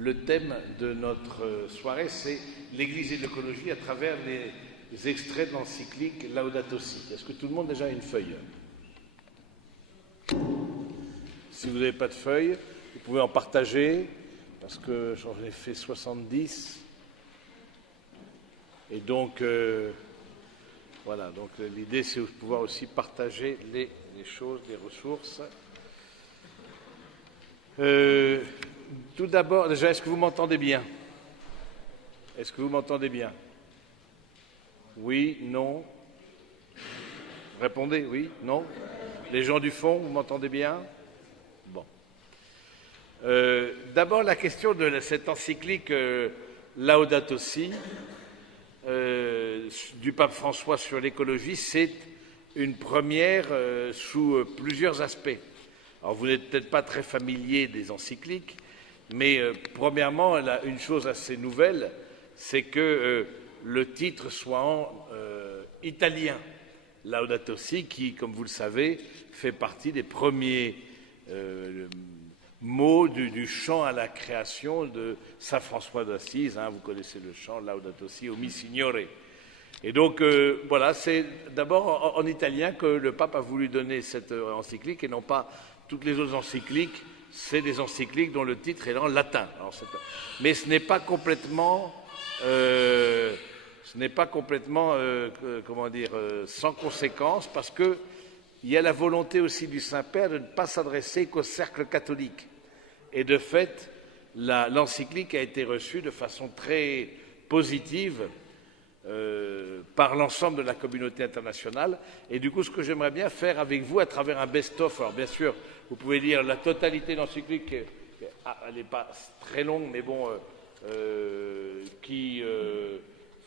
Le thème de notre soirée, c'est l'Église et l'écologie à travers les extraits de l'encyclique Laudato Si. Est-ce que tout le monde a déjà une feuille? Si vous n'avez pas de feuille, vous pouvez en partager, parce que j'en ai fait 70. Et donc, voilà, donc l'idée c'est de pouvoir aussi partager les choses, les ressources. Tout d'abord, déjà, est-ce que vous m'entendez bien? Est-ce que vous m'entendez bien? Oui, non? Répondez, oui, non? Les gens du fond, vous m'entendez bien? Bon. D'abord, la question de cette encyclique Laudato Si du pape François sur l'écologie, c'est une première sous plusieurs aspects. Alors, vous n'êtes peut-être pas très familier des encycliques, mais premièrement, elle a une chose assez nouvelle, c'est que le titre soit en italien. Laudato Si, qui, comme vous le savez, fait partie des premiers mots du chant à la création de saint François d'Assise. Hein, vous connaissez le chant Laudato Si, o mi Signore. Et donc, voilà, c'est d'abord en italien que le pape a voulu donner cette encyclique et non pas toutes les autres encycliques. C'est des encycliques dont le titre est en latin. Alors, mais ce n'est pas complètement, comment dire, sans conséquence, parce que il y a la volonté aussi du Saint-Père de ne pas s'adresser qu'au cercle catholique. Et de fait, l'encyclique a été reçue de façon très positive par l'ensemble de la communauté internationale. Et du coup, ce que j'aimerais bien faire avec vous à travers un best-of, alors bien sûr, vous pouvez lire la totalité de l'encyclique, elle n'est pas très longue, mais bon, qui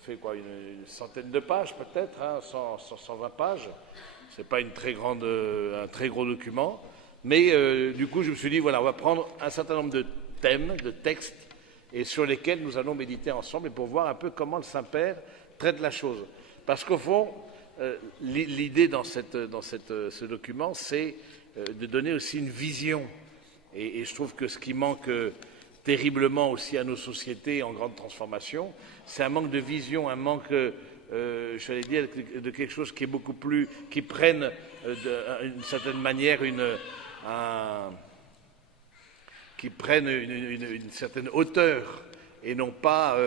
fait quoi, une centaine de pages peut-être, hein, 120 pages. C'est pas un très gros document, mais du coup, je me suis dit, voilà, on va prendre un certain nombre de thèmes, de textes, et sur lesquels nous allons méditer ensemble, et pour voir un peu comment le Saint-Père traite la chose. Parce qu'au fond, l'idée dans ce document, c'est de donner aussi une vision. Et je trouve que ce qui manque terriblement aussi à nos sociétés en grande transformation, c'est un manque de vision, un manque, j'allais dire, de quelque chose qui est beaucoup plus, qui prenne d'une certaine manière qui prennent une certaine hauteur et non pas.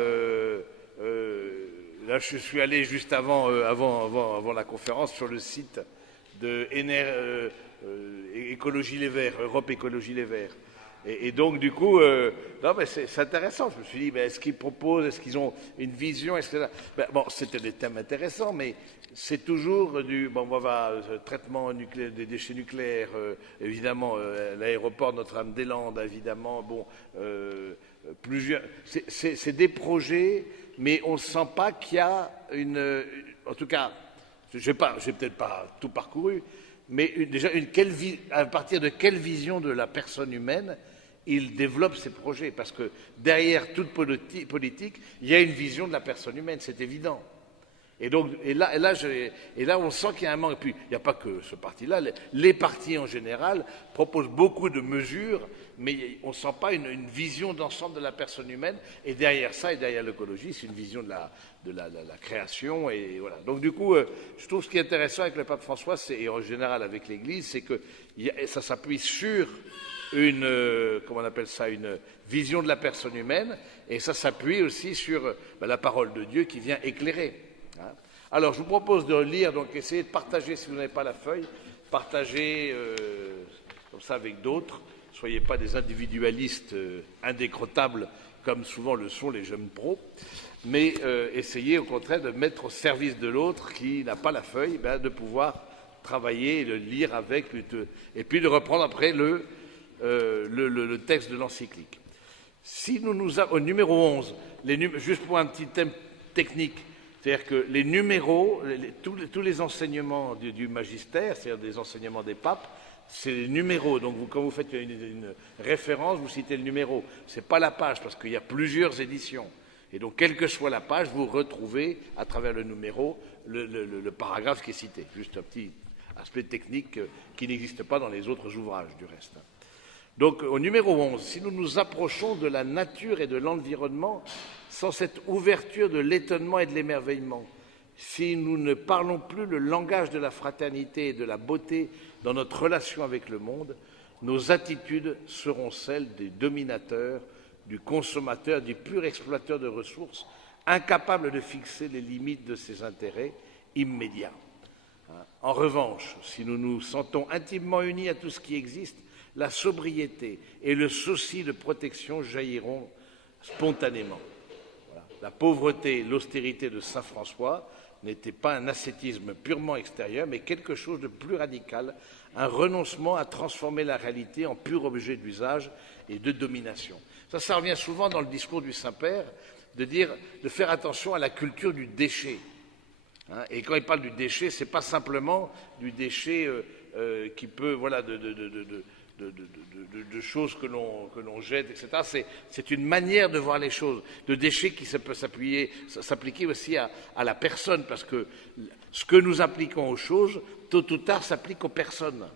Là, je suis allé juste avant la conférence sur le site de Écologie Les Verts, Europe Écologie Les Verts. Et donc, du coup, non, mais c'est intéressant. Je me suis dit, ben, est-ce qu'ils proposent, est-ce qu'ils ont une vision, etc. Ben, bon, c'était des thèmes intéressants, mais c'est toujours traitement nucléaire, des déchets nucléaires, évidemment, l'aéroport Notre-Dame-des-Landes, évidemment, bon, plusieurs. C'est des projets, mais on ne sent pas qu'il y a une. En tout cas, je n'ai peut-être pas tout parcouru, mais déjà, à partir de quelle vision de la personne humaine il développe ses projets, parce que derrière toute politique, il y a une vision de la personne humaine, c'est évident. Et donc, et là, on sent qu'il y a un manque. Et puis, il n'y a pas que ce parti-là. Les partis en général proposent beaucoup de mesures, mais on ne sent pas une vision d'ensemble de la personne humaine. Et derrière ça, et derrière l'écologie, c'est une vision de la création. Et voilà. Donc, du coup, je trouve ce qui est intéressant avec le pape François, et en général avec l'Église, c'est que ça s'appuie sur comment on appelle ça, une vision de la personne humaine, et ça s'appuie aussi sur la parole de Dieu qui vient éclairer. Alors, je vous propose de lire, donc essayez de partager, si vous n'avez pas la feuille, partagez comme ça avec d'autres. Ne soyez pas des individualistes indécrottables, comme souvent le sont les jeunes pros, mais essayez au contraire de mettre au service de l'autre qui n'a pas la feuille, de pouvoir travailler et de lire avec, et puis de reprendre après le texte de l'encyclique. Si au numéro 11, juste pour un petit thème technique, c'est-à-dire que les numéros, tous les enseignements du magistère, c'est-à-dire des enseignements des papes, c'est les numéros. Donc, quand vous faites une référence, vous citez le numéro. Ce n'est pas la page, parce qu'il y a plusieurs éditions. Et donc, quelle que soit la page, vous retrouvez, à travers le numéro, le paragraphe qui est cité. Juste un petit aspect technique qui n'existe pas dans les autres ouvrages, du reste. Donc au numéro 11, si nous nous approchons de la nature et de l'environnement sans cette ouverture de l'étonnement et de l'émerveillement, si nous ne parlons plus le langage de la fraternité et de la beauté dans notre relation avec le monde, nos attitudes seront celles des dominateurs, du consommateur, du pur exploiteur de ressources, incapable de fixer les limites de ses intérêts immédiats. En revanche, si nous nous sentons intimement unis à tout ce qui existe, la sobriété et le souci de protection jailliront spontanément. Voilà. La pauvreté et l'austérité de saint François n'était pas un ascétisme purement extérieur, mais quelque chose de plus radical, un renoncement à transformer la réalité en pur objet d'usage et de domination. Ça revient souvent dans le discours du Saint-Père, de faire attention à la culture du déchet. Et quand il parle du déchet, ce n'est pas simplement du déchet qui peut, voilà, de choses que l'on jette, etc. C'est une manière de voir les choses, de déchets qui peut s'appliquer aussi à la personne, parce que ce que nous appliquons aux choses, tôt ou tard, s'applique aux personnes.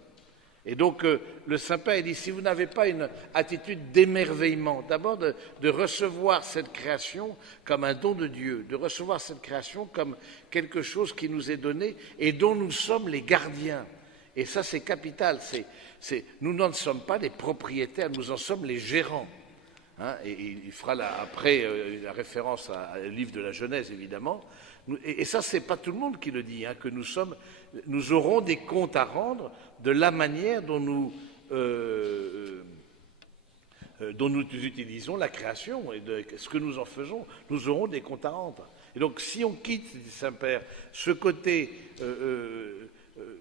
Et donc, le Saint-Père dit, si vous n'avez pas une attitude d'émerveillement, d'abord de recevoir cette création comme un don de Dieu, de recevoir cette création comme quelque chose qui nous est donné et dont nous sommes les gardiens. Et ça, c'est capital. Nous n'en sommes pas les propriétaires, nous en sommes les gérants. Et il fera après la référence au livre de la Genèse, évidemment. Et ça, ce n'est pas tout le monde qui le dit, que nous aurons des comptes à rendre de la manière dont nous utilisons la création et de ce que nous en faisons. Nous aurons des comptes à rendre. Et donc, si on quitte, dit Saint-Père, ce côté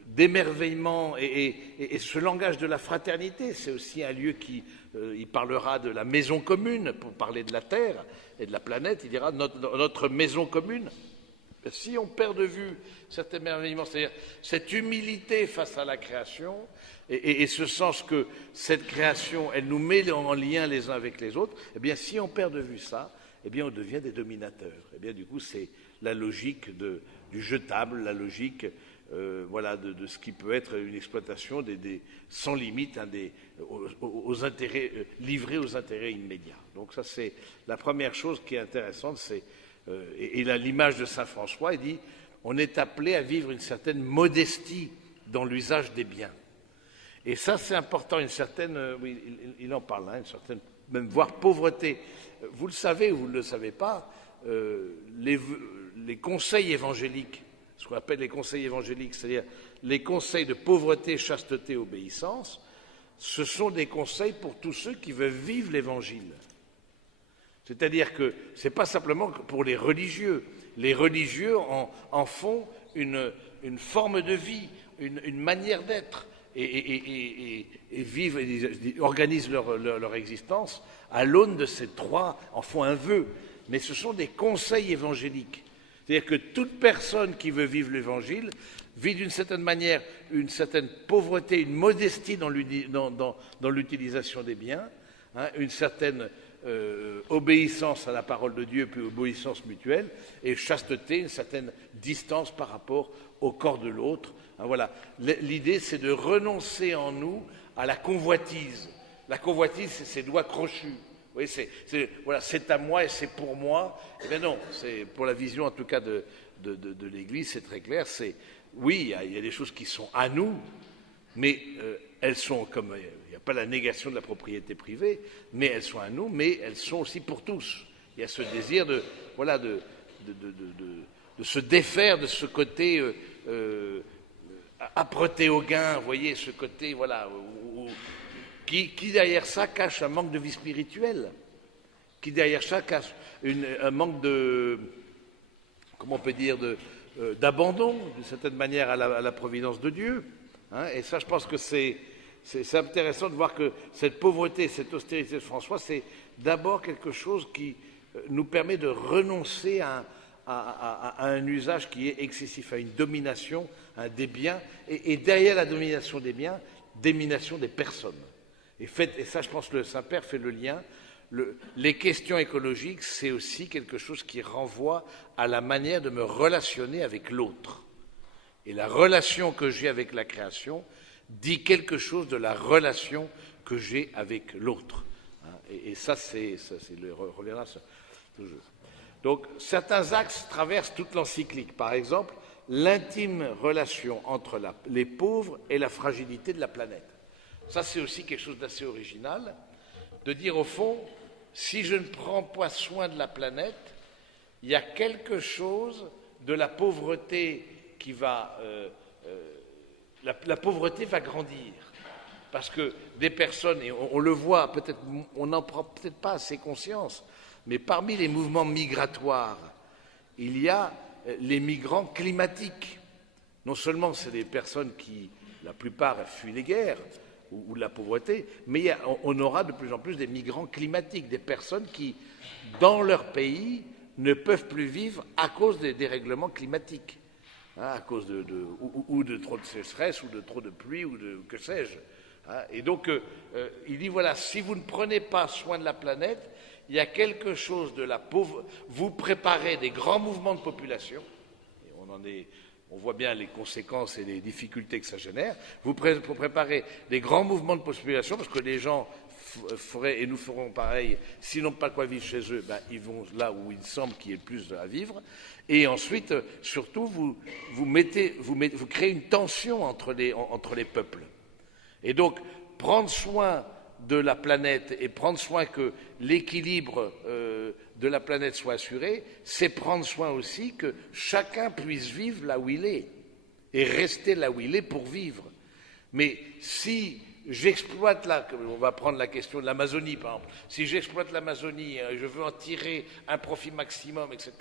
d'émerveillement et ce langage de la fraternité, c'est aussi un lieu il parlera de la maison commune, pour parler de la Terre et de la planète, il dira notre maison commune. Si on perd de vue cet émerveillement, c'est-à-dire cette humilité face à la création et ce sens que cette création, elle nous met en lien les uns avec les autres, eh bien, si on perd de vue ça, eh bien, on devient des dominateurs. Eh bien, du coup, c'est la logique du jetable, la logique de ce qui peut être une exploitation sans limite, aux intérêts, livrés aux intérêts immédiats. Donc ça, c'est la première chose qui est intéressante, et l'image de saint François, il dit, on est appelé à vivre une certaine modestie dans l'usage des biens. Et ça, c'est important, une certaine, oui, il en parle, une certaine, même voire pauvreté. Vous le savez ou vous ne le savez pas, les conseils évangéliques, ce qu'on appelle les conseils évangéliques, c'est-à-dire les conseils de pauvreté, chasteté, obéissance, ce sont des conseils pour tous ceux qui veulent vivre l'Évangile. C'est-à-dire que ce n'est pas simplement pour les religieux. Les religieux en font une forme de vie, une manière d'être, et vivent, organisent leur existence à l'aune de ces trois, en font un vœu. Mais ce sont des conseils évangéliques. C'est-à-dire que toute personne qui veut vivre l'Évangile vit d'une certaine manière une certaine pauvreté, une modestie dans l'utilisation des biens, une certaine obéissance à la parole de Dieu, puis obéissance mutuelle, et chasteté, une certaine distance par rapport au corps de l'autre. Voilà. L'idée, c'est de renoncer en nous à la convoitise. La convoitise, c'est ces doigts crochus. Vous voyez, c'est à moi et c'est pour moi. Eh bien non, c'est pour la vision en tout cas de l'Église, c'est très clair. Oui, il y a des choses qui sont à nous, mais elles sont comme il n'y a pas la négation de la propriété privée, mais elles sont à nous, mais elles sont aussi pour tous. Il y a ce désir de se défaire de ce côté âpreté au gain, vous voyez, ce côté qui derrière ça cache un manque de vie spirituelle, qui derrière ça cache un manque de, comment on peut dire, d'abandon, d'une certaine manière, à la providence de Dieu. Et ça, je pense que c'est intéressant de voir que cette pauvreté, cette austérité de François, c'est d'abord quelque chose qui nous permet de renoncer à un usage qui est excessif, à une domination des biens, et derrière la domination des biens, domination des personnes. Et ça, je pense que le Saint-Père fait le lien. Les questions écologiques, c'est aussi quelque chose qui renvoie à la manière de me relationner avec l'autre. Et la relation que j'ai avec la création dit quelque chose de la relation que j'ai avec l'autre. Et ça, c'est le reviendra toujours. Donc, certains axes traversent toute l'encyclique. Par exemple, l'intime relation entre les pauvres et la fragilité de la planète. Ça, c'est aussi quelque chose d'assez original, de dire au fond, si je ne prends pas soin de la planète, il y a quelque chose de la pauvreté qui va... la pauvreté va grandir. Parce que des personnes, et on le voit, peut-être, on n'en prend peut-être pas assez conscience, mais parmi les mouvements migratoires, il y a les migrants climatiques. Non seulement c'est des personnes qui, la plupart, fuient les guerres ou la pauvreté, mais on aura de plus en plus des migrants climatiques, des personnes qui, dans leur pays, ne peuvent plus vivre à cause des dérèglements climatiques, à cause ou de trop de sécheresse, ou de trop de pluie, ou de que sais-je. Et donc, il dit, voilà, si vous ne prenez pas soin de la planète, il y a quelque chose de la pauvre. Vous préparez des grands mouvements de population, et on voit bien les conséquences et les difficultés que ça génère. Vous préparez des grands mouvements de population, parce que les gens feraient, et nous ferons pareil, s'ils n'ont pas quoi vivre chez eux, ben, ils vont là où il semble qu'il y ait plus à vivre. Et ensuite, surtout, vous créez une tension entre les peuples. Et donc, prendre soin de la planète et prendre soin que l'équilibre de la planète soit assuré, c'est prendre soin aussi que chacun puisse vivre là où il est et rester là où il est pour vivre. Mais si j'exploite on va prendre la question de l'Amazonie par exemple, si j'exploite l'Amazonie, je veux en tirer un profit maximum, etc.,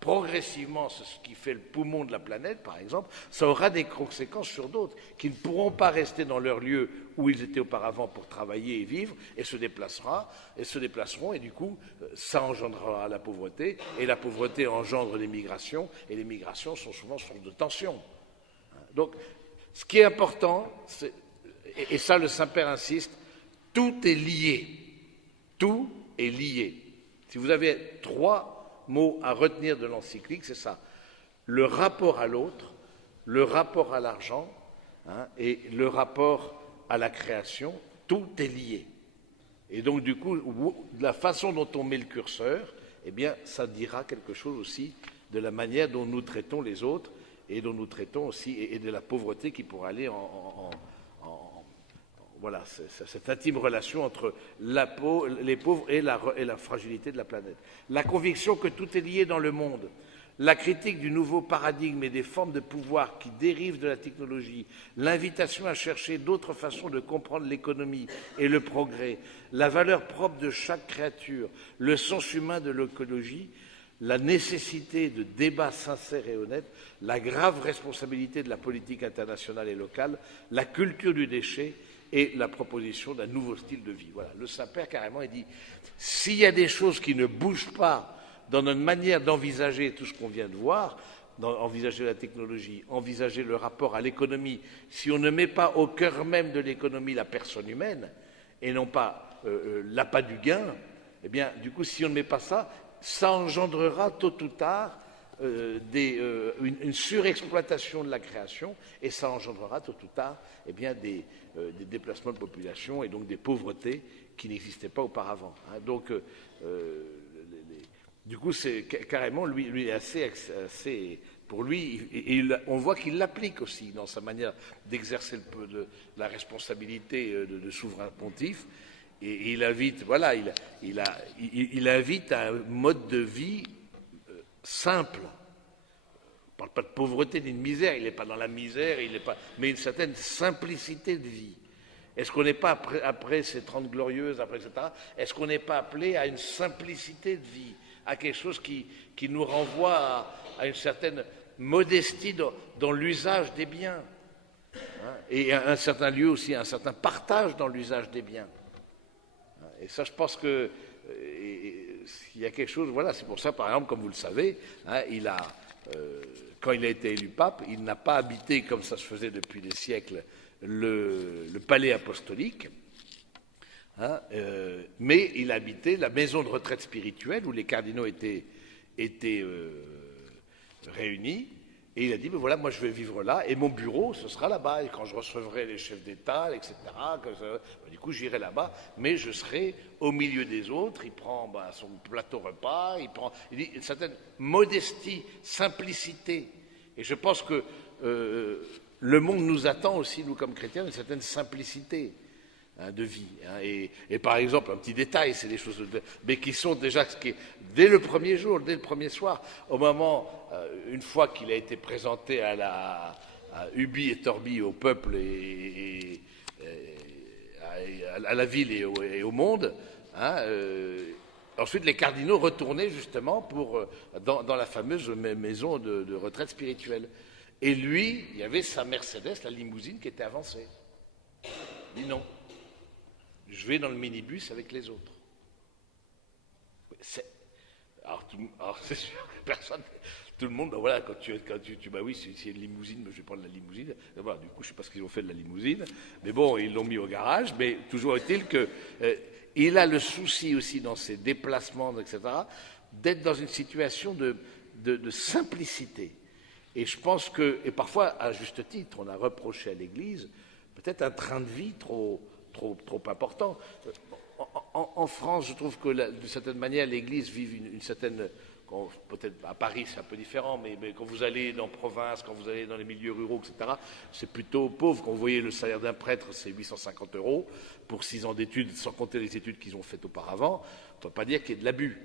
progressivement, c'est ce qui fait le poumon de la planète, par exemple, ça aura des conséquences sur d'autres qui ne pourront pas rester dans leur lieu où ils étaient auparavant pour travailler et vivre, et se déplaceront, et du coup, ça engendrera la pauvreté, et la pauvreté engendre les migrations, et les migrations sont souvent source de tension. Donc, ce qui est important, et ça le Saint-Père insiste, tout est lié. Tout est lié. Si vous avez 3 mots à retenir de l'encyclique, c'est ça. Le rapport à l'autre, le rapport à l'argent, et le rapport à la création, tout est lié. Et donc, du coup, la façon dont on met le curseur, eh bien, ça dira quelque chose aussi de la manière dont nous traitons les autres et dont nous traitons aussi, et de la pauvreté qui pourra aller voilà, cette intime relation entre les pauvres et la fragilité de la planète. La conviction que tout est lié dans le monde, la critique du nouveau paradigme et des formes de pouvoir qui dérivent de la technologie, l'invitation à chercher d'autres façons de comprendre l'économie et le progrès, la valeur propre de chaque créature, le sens humain de l'écologie, la nécessité de débats sincères et honnêtes, la grave responsabilité de la politique internationale et locale, la culture du déchet et la proposition d'un nouveau style de vie. Voilà, le Saint-Père carrément il dit, s'il y a des choses qui ne bougent pas dans notre manière d'envisager tout ce qu'on vient de voir, envisager la technologie, envisager le rapport à l'économie, si on ne met pas au cœur même de l'économie la personne humaine, et non pas l'appât du gain, eh bien, du coup, si on ne met pas ça, ça engendrera tôt ou tard une surexploitation de la création, et ça engendrera tôt ou tard bien, des déplacements de population et donc des pauvretés qui n'existaient pas auparavant. Donc, du coup, c'est carrément, lui assez pour lui, et on voit qu'il l'applique aussi dans sa manière d'exercer la responsabilité de souverain pontife. Et il invite, voilà, il invite à un mode de vie simple. On ne parle pas de pauvreté ni de misère, il n'est pas dans la misère, mais une certaine simplicité de vie. Est-ce qu'on n'est pas, après ces 30 glorieuses, etc., est-ce qu'on n'est pas appelé à une simplicité de vie, à quelque chose qui nous renvoie à une certaine modestie dans l'usage des biens, et à un certain lieu aussi, à un certain partage dans l'usage des biens. Et ça, je pense qu'il y a quelque chose, voilà, c'est pour ça, par exemple, comme vous le savez, quand il a été élu pape, il n'a pas habité, comme ça se faisait depuis des siècles, le palais apostolique, mais il habitait la maison de retraite spirituelle où les cardinaux étaient réunis, Et il a dit, ben voilà, moi je vais vivre là, et mon bureau, ce sera là-bas. Et quand je recevrai les chefs d'État, etc., du coup, j'irai là-bas, mais je serai au milieu des autres. Il prend son plateau repas, il dit une certaine modestie, simplicité. Et je pense que le monde nous attend aussi, nous comme chrétiens, une certaine simplicité de vie. Et par exemple, un petit détail, c'est des choses, mais qui sont déjà, dès le premier jour, dès le premier soir, au moment, une fois qu'il a été présenté à Ubi et Torbi, au peuple et à la ville et au monde, ensuite les cardinaux retournaient justement dans la fameuse maison de retraite spirituelle. Et lui, il y avait sa Mercedes, la limousine, qui était avancée. Il dit non. Je vais dans le minibus avec les autres. Alors c'est sûr que personne, tout le monde, ben voilà, quand tu bah oui, c'est une limousine, mais je vais prendre la limousine. Voilà, du coup, je ne sais pas ce qu'ils ont fait de la limousine, mais bon, ils l'ont mis au garage. Mais toujours est-il que il a le souci aussi dans ses déplacements, etc., d'être dans une situation de simplicité. Et je pense que, et parfois à juste titre, on a reproché à l'Église peut-être un train de vie trop important. En France, je trouve que d'une certaine manière, l'Église vit une certaine... Peut-être à Paris, c'est un peu différent, mais quand vous allez dans la province, quand vous allez dans les milieux ruraux, etc., c'est plutôt pauvre. Quand vous voyez le salaire d'un prêtre, c'est 850 € pour 6 ans d'études, sans compter les études qu'ils ont faites auparavant. On ne peut pas dire qu'il y ait de l'abus.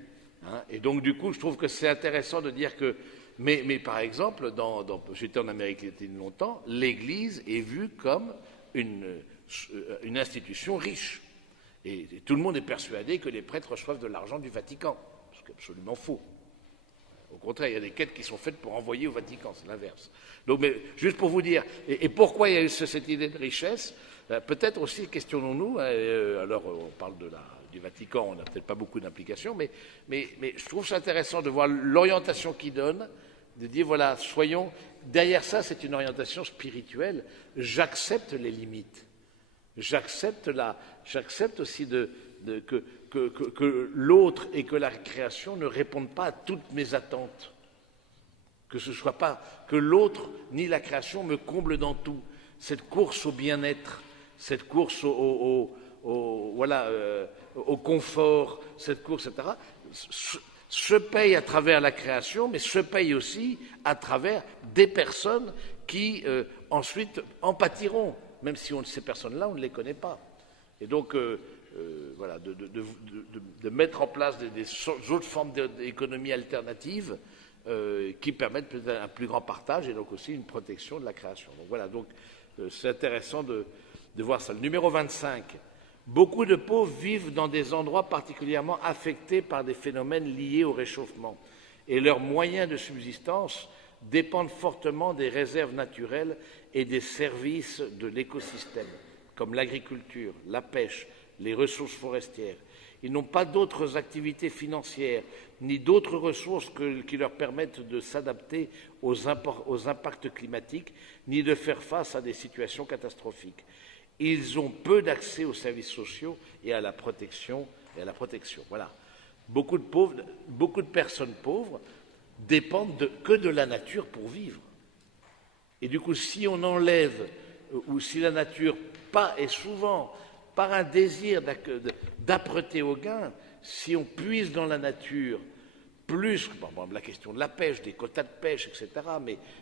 Et donc, du coup, je trouve que c'est intéressant de dire que... Mais par exemple, j'étais en Amérique latine longtemps, l'Église est vue comme une institution riche. Et tout le monde est persuadé que les prêtres reçoivent de l'argent du Vatican, ce qui est absolument faux. Au contraire, il y a des quêtes qui sont faites pour envoyer au Vatican, c'est l'inverse. Donc, mais juste pour vous dire, et pourquoi il y a eu cette idée de richesse, peut-être aussi, questionnons-nous, alors on parle du Vatican, on n'a peut-être pas beaucoup d'implications, mais je trouve ça intéressant de voir l'orientation qu'il donne, de dire, voilà, soyons, derrière ça, c'est une orientation spirituelle, j'accepte les limites, j'accepte aussi que l'autre et que la création ne répondent pas à toutes mes attentes. Que ce soit pas que l'autre ni la création me comble dans tout. Cette course au bien-être, cette course au confort, cette course, etc., se paye à travers la création, mais se paye aussi à travers des personnes qui ensuite en pâtiront, même si ces personnes-là, on ne les connaît pas. Et donc, voilà, de mettre en place des autres formes d'économie alternative qui permettent peut-être un plus grand partage et donc aussi une protection de la création. Donc voilà, donc c'est intéressant de voir ça. Le numéro 25. Beaucoup de pauvres vivent dans des endroits particulièrement affectés par des phénomènes liés au réchauffement et leurs moyens de subsistance dépendent fortement des réserves naturelles et des services de l'écosystème, comme l'agriculture, la pêche, les ressources forestières. Ils n'ont pas d'autres activités financières, ni d'autres ressources qui leur permettent de s'adapter aux impacts climatiques, ni de faire face à des situations catastrophiques. Ils ont peu d'accès aux services sociaux et à la protection. Voilà. Beaucoup de personnes pauvres dépendent que de la nature pour vivre. Et du coup, si on enlève, ou si la nature, et souvent par un désir d'âpreté au gain, si on puise dans la nature plus, la question de la pêche, des quotas de pêche, etc.,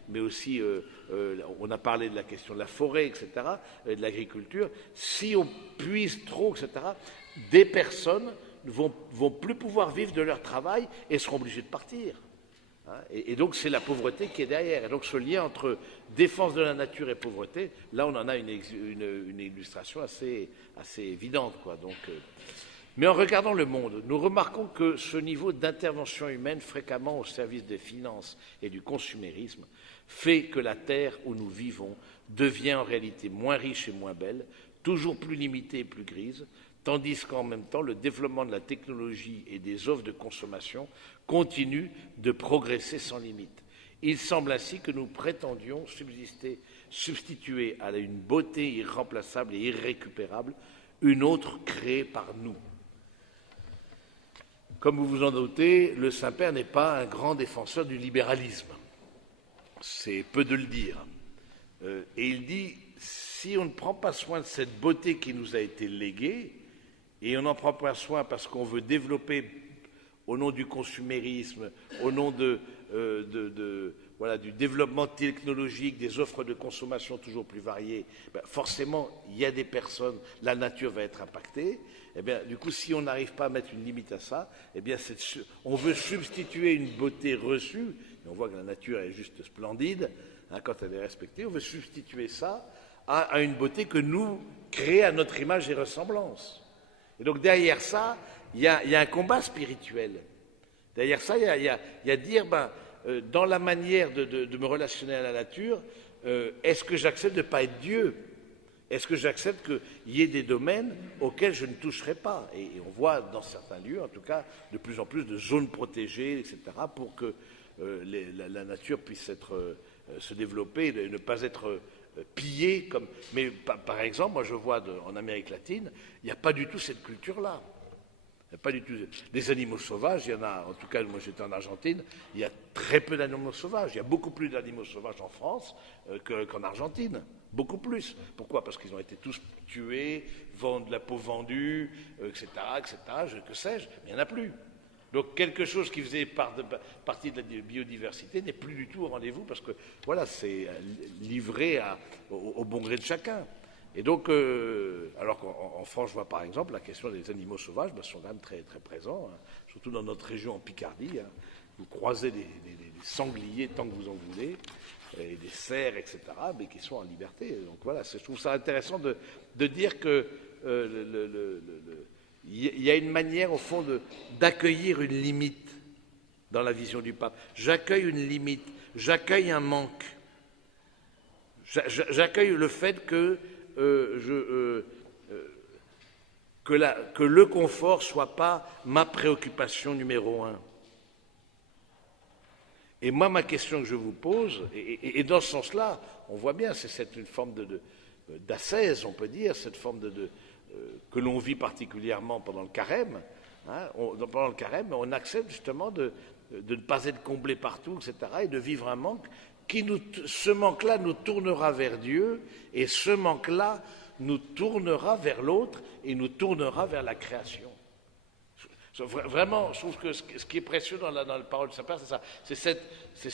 mais aussi, on a parlé de la question de la forêt, etc., de l'agriculture, si on puise trop, etc., des personnes vont plus pouvoir vivre de leur travail et seront obligées de partir. Et donc c'est la pauvreté qui est derrière. Et donc ce lien entre défense de la nature et pauvreté, là on en a une illustration assez évidente, quoi. Donc, mais en regardant le monde, nous remarquons que ce niveau d'intervention humaine fréquemment au service des finances et du consumérisme fait que la terre où nous vivons devient en réalité moins riche et moins belle, toujours plus limitée et plus grise, tandis qu'en même temps le développement de la technologie et des offres de consommation continue de progresser sans limite. Il semble ainsi que nous prétendions substituer à une beauté irremplaçable et irrécupérable une autre créée par nous. Comme vous vous en doutez, le Saint-Père n'est pas un grand défenseur du libéralisme. c'est peu de le dire. Et il dit, si on ne prend pas soin de cette beauté qui nous a été léguée, et on n'en prend pas soin parce qu'on veut développer au nom du consumérisme, au nom voilà, du développement technologique, des offres de consommation toujours plus variées, ben forcément, il y a des personnes, la nature va être impactée. Eh bien, du coup, si on n'arrive pas à mettre une limite à ça, eh bien, on veut substituer une beauté reçue, et on voit que la nature est juste splendide, hein, quand elle est respectée, on veut substituer ça à une beauté que nous créons à notre image et ressemblance. Et donc, derrière ça, il y a un combat spirituel. Derrière ça, il y a dire, dans la manière de me relationner à la nature, est-ce que j'accepte de ne pas être Dieu? Est-ce que j'accepte qu'il y ait des domaines auxquels je ne toucherai pas? Et on voit dans certains lieux, en tout cas, de plus en plus de zones protégées, etc., pour que la nature puisse se développer et ne pas être pillée. Mais par exemple, moi je vois en Amérique latine, il n'y a pas du tout cette culture-là. Pas du tout. Des animaux sauvages, il y en a, en tout cas, moi j'étais en Argentine, il y a très peu d'animaux sauvages. Il y a beaucoup plus d'animaux sauvages en France qu'en Argentine. Beaucoup plus. Pourquoi? Parce qu'ils ont été tous tués, de la peau vendue, etc., que sais-je, mais il n'y en a plus. Donc quelque chose qui faisait partie de la biodiversité n'est plus du tout au rendez-vous parce que, voilà, c'est livré au bon gré de chacun. Et donc, alors qu'en France, je vois par exemple la question des animaux sauvages sont quand même très, très présents, hein, surtout dans notre région en Picardie. Hein. Vous croisez des sangliers tant que vous en voulez, et des cerfs, etc., mais qui sont en liberté. Donc voilà, je trouve ça intéressant de dire que il y a une manière, au fond, d'accueillir une limite dans la vision du pape. J'accueille une limite, j'accueille un manque, j'accueille le fait que le confort ne soit pas ma préoccupation numéro un. Et moi, ma question que je vous pose, et dans ce sens-là, on voit bien, c'est une forme d'ascèse, on peut dire, cette forme que l'on vit particulièrement pendant le carême. Hein, pendant le carême, on accepte justement de ne pas être comblé partout, etc., et de vivre un manque ce manque-là nous tournera vers Dieu, et ce manque-là nous tournera vers l'autre, et nous tournera vers la création. Vraiment, je trouve que ce qui est précieux dans la parole de Saint-Père, c'est ça. C'est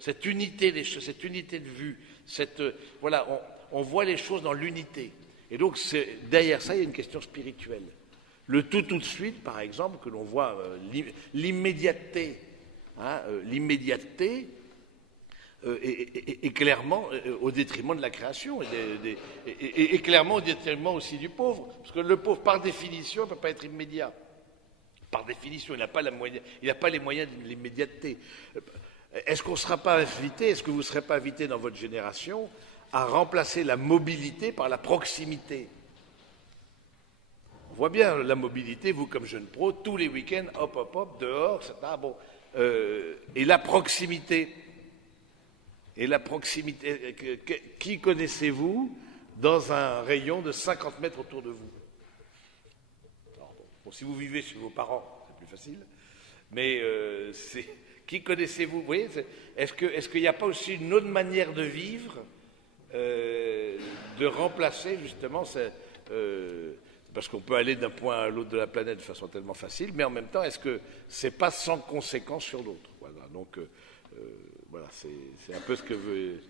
cette unité des choses, cette unité de vue. Voilà, on voit les choses dans l'unité. Et donc, derrière ça, il y a une question spirituelle. Le tout de suite, par exemple, que l'on voit l'immédiateté. Hein, l'immédiateté et clairement au détriment de la création, et clairement au détriment aussi du pauvre. Parce que le pauvre, par définition, ne peut pas être immédiat. Par définition, il n'a pas les moyens de l'immédiateté. Est-ce qu'on ne sera pas invité, est-ce que vous ne serez pas invité dans votre génération à remplacer la mobilité par la proximité? On voit bien la mobilité, vous comme jeune pro, tous les week-ends, hop, dehors, etc. Bon, et la proximité. Et la proximité, qui connaissez-vous dans un rayon de 50 mètres autour de vous? Alors, bon, si vous vivez chez vos parents, c'est plus facile. Mais qui connaissez-vous? Vous voyez, est-ce qu'il n'y a pas aussi une autre manière de vivre, de remplacer justement parce qu'on peut aller d'un point à l'autre de la planète de façon tellement facile, mais en même temps, est-ce que c'est pas sans conséquence sur l'autre? Voilà, donc voilà, c'est un peu ce que veut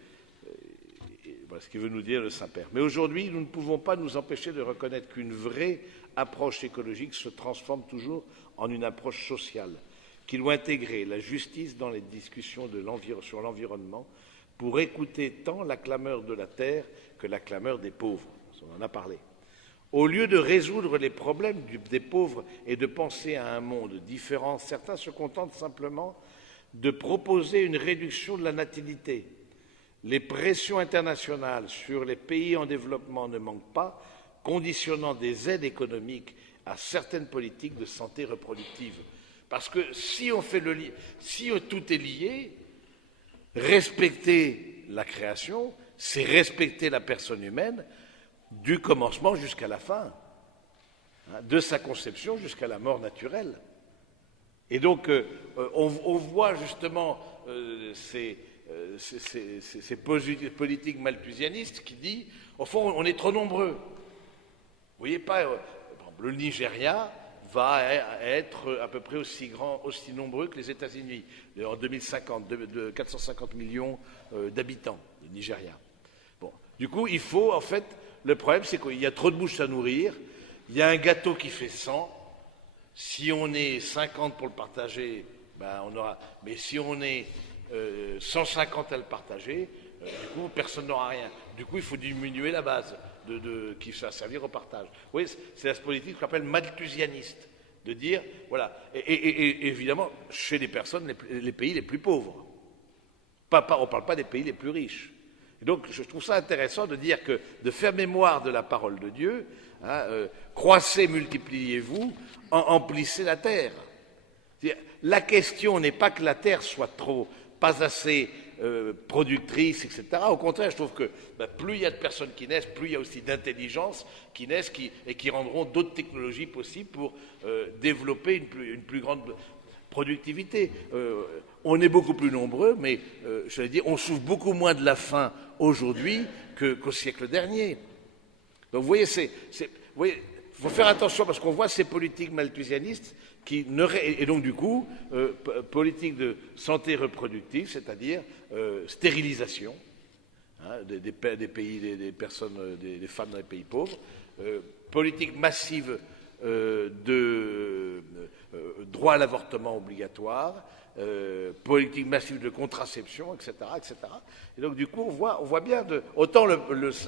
nous dire le Saint-Père. Mais aujourd'hui, nous ne pouvons pas nous empêcher de reconnaître qu'une vraie approche écologique se transforme toujours en une approche sociale, qui doit intégrer la justice dans les discussions sur l'environnement pour écouter tant la clameur de la terre que la clameur des pauvres. On en a parlé. Au lieu de résoudre les problèmes des pauvres et de penser à un monde différent, certains se contentent simplement de proposer une réduction de la natalité. Les pressions internationales sur les pays en développement ne manquent pas, conditionnant des aides économiques à certaines politiques de santé reproductive. Parce que si tout est lié, respecter la création, c'est respecter la personne humaine du commencement jusqu'à la fin, hein, de sa conception jusqu'à la mort naturelle. Et donc, on voit justement ces politiques malthusianistes qui dit, au fond, on est trop nombreux. Vous voyez pas, le Nigeria va être à peu près aussi grand, aussi nombreux que les États-Unis en 2050, de 450 millions d'habitants, le Nigeria. Bon, du coup, il faut, en fait, le problème, c'est qu'il y a trop de bouches à nourrir, il y a un gâteau qui fait 100, si on est 50 pour le partager, ben on aura. Mais si on est 150 à le partager, du coup, personne n'aura rien. Du coup, il faut diminuer la base qui va servir au partage. Vous voyez, c'est la politique qu'on appelle malthusianiste, de dire, voilà, et évidemment, chez les personnes, les pays les plus pauvres. On ne parle pas des pays les plus riches. Et donc, je trouve ça intéressant de dire que, de faire mémoire de la parole de Dieu, hein, croissez, multipliez-vous, emplissez la terre. La question n'est pas que la terre soit pas assez productrice, etc. Au contraire, je trouve que plus il y a de personnes qui naissent, plus il y a aussi d'intelligence qui naissent et qui rendront d'autres technologies possibles pour développer une plus grande productivité. On est beaucoup plus nombreux, mais je veux dire, on souffre beaucoup moins de la faim aujourd'hui qu'au siècle dernier. Donc vous voyez, il faut faire attention parce qu'on voit ces politiques malthusianistes et donc du coup, politique de santé reproductive, c'est-à-dire stérilisation des pays, des personnes, des femmes dans les pays pauvres, politique massive de droit à l'avortement obligatoire, politique massive de contraception, etc., etc. Et donc du coup, on voit bien autant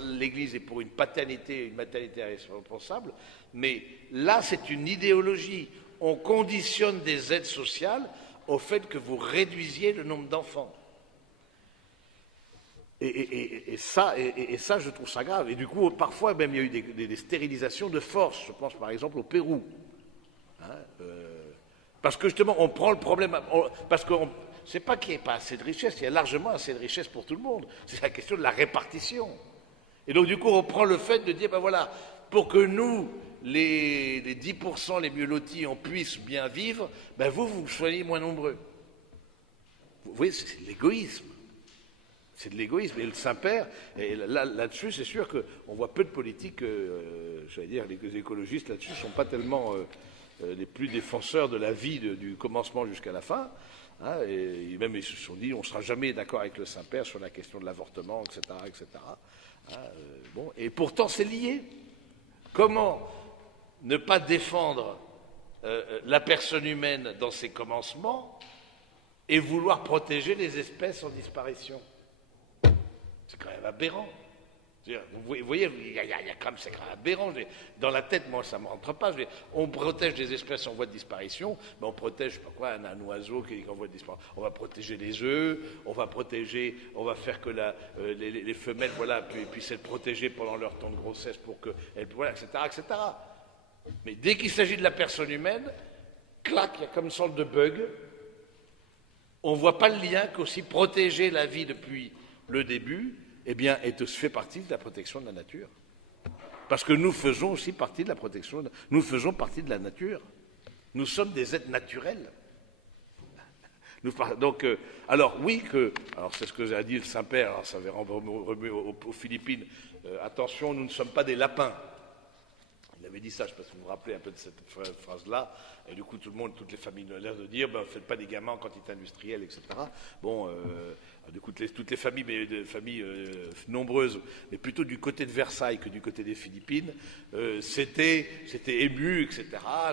l'Église est pour une paternité, une maternité responsable, mais là, c'est une idéologie. On conditionne des aides sociales au fait que vous réduisiez le nombre d'enfants. Et ça, je trouve ça grave. Et du coup, parfois, même, il y a eu des stérilisations de force. Je pense, par exemple, au Pérou. Parce que, justement, on prend le problème... parce que c'est pas qu'il n'y ait pas assez de richesse, il y a largement assez de richesse pour tout le monde. C'est la question de la répartition. Et donc, du coup, on prend le fait de dire, ben voilà, pour que nous, les 10% les mieux lotis, on puisse bien vivre, ben vous soyez moins nombreux. Vous voyez, c'est de l'égoïsme. C'est de l'égoïsme. Et le Saint-Père, et là-dessus, c'est sûr qu'on voit peu de politiques, j'allais dire, les écologistes là-dessus ne sont pas tellement les plus défenseurs de la vie du commencement jusqu'à la fin. Hein, et même ils se sont dit, on ne sera jamais d'accord avec le Saint-Père sur la question de l'avortement, etc. etc. Hein, bon, et pourtant, c'est lié. Comment ne pas défendre la personne humaine dans ses commencements et vouloir protéger les espèces en disparition? C'est quand même aberrant. Vous voyez, c'est quand même aberrant. Dans la tête, moi, ça ne me rentre pas. On protège les espèces en voie de disparition, mais on protège, je sais pas quoi, un oiseau qui est en voie de disparition. On va protéger les œufs, on va faire que les femelles, voilà, puissent être protégées pendant leur temps de grossesse pour qu'elles, voilà, etc., etc. Mais dès qu'il s'agit de la personne humaine, clac, il y a comme une sorte de bug. On ne voit pas le lien qu'aussi protéger la vie depuis le début, eh bien, fait partie de la protection de la nature. Parce que nous faisons aussi partie de la protection, nous faisons partie de la nature. Nous sommes des êtres naturels. Donc, alors oui alors c'est ce que a dit le Saint-Père, alors ça avait remué aux Philippines, attention, nous ne sommes pas des lapins. Il avait dit ça, je ne sais pas si vous vous rappelez un peu de cette phrase-là, et du coup, toutes les familles ont l'air de dire, ne faites pas des gamins en quantité industrielle, etc. Bon, du coup, toutes les familles, mais des familles nombreuses, mais plutôt du côté de Versailles que du côté des Philippines, c'était ému, etc.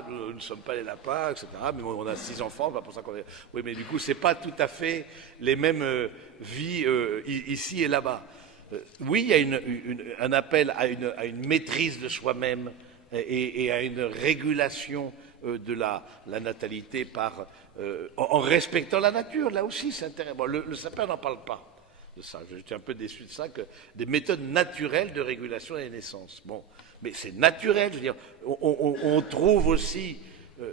Nous ne sommes pas les lapins, etc. Mais on a 6 enfants, c'est pas pour ça qu'on est... Oui, mais du coup, c'est pas tout à fait les mêmes vies ici et là-bas. Oui, il y a un appel à une maîtrise de soi-même et à une régulation de la natalité en respectant la nature. Là aussi, c'est intéressant. Bon, le Saint-Père n'en parle pas de ça. J'étais un peu déçu de ça, des méthodes naturelles de régulation des naissances. Bon, mais c'est naturel. Je veux dire, on trouve aussi...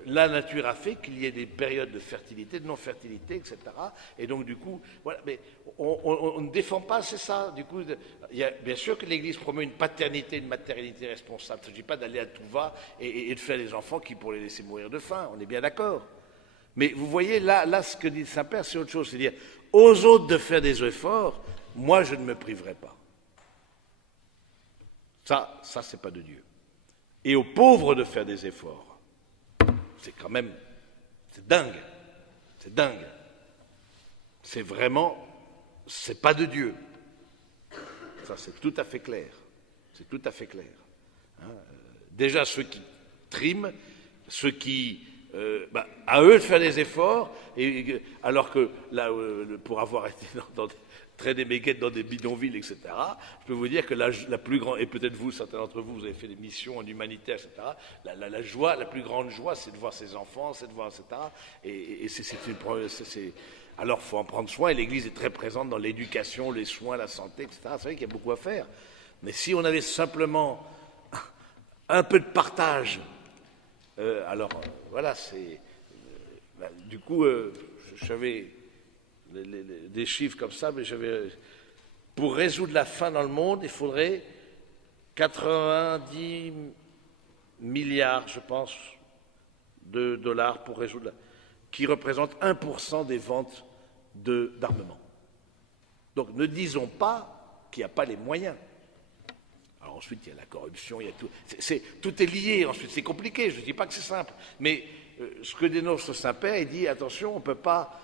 la nature a fait qu'il y ait des périodes de fertilité, de non-fertilité, etc. Et donc, du coup, voilà, mais on ne défend pas, c'est ça. Du coup, bien sûr que l'Église promeut une paternité, une maternité responsable. Il ne s'agit pas d'aller à tout va et de faire des enfants pour les laisser mourir de faim. On est bien d'accord. Mais vous voyez, là, ce que dit le Saint-Père, c'est autre chose. C'est-à-dire, aux autres de faire des efforts, moi je ne me priverai pas. Ça c'est pas de Dieu. Et aux pauvres de faire des efforts. C'est quand même, c'est dingue. C'est dingue. C'est vraiment, c'est pas de Dieu. Ça c'est tout à fait clair. C'est tout à fait clair. Hein, déjà ceux qui triment, ceux qui, à eux de faire des efforts, alors que là, pour avoir été dans traîner mes guettes dans des bidonvilles, etc., je peux vous dire que la plus grande, et peut-être vous, certains d'entre vous, vous avez fait des missions en humanitaire, etc., la joie, la plus grande joie, c'est de voir ses enfants, c'est de voir, etc., alors il faut en prendre soin, et l'Église est très présente dans l'éducation, les soins, la santé, etc., c'est vrai qu'il y a beaucoup à faire. Mais si on avait simplement un peu de partage, voilà, c'est... du coup, j'avais des chiffres comme ça, mais pour résoudre la faim dans le monde, il faudrait 90 milliards, je pense, de dollars pour résoudre qui représente 1% des ventes d'armement. Donc ne disons pas qu'il n'y a pas les moyens. Alors ensuite, il y a la corruption, il y a tout. Tout est lié, ensuite c'est compliqué, je ne dis pas que c'est simple. Mais ce que dénonce le Saint-Père, il dit, attention, on ne peut pas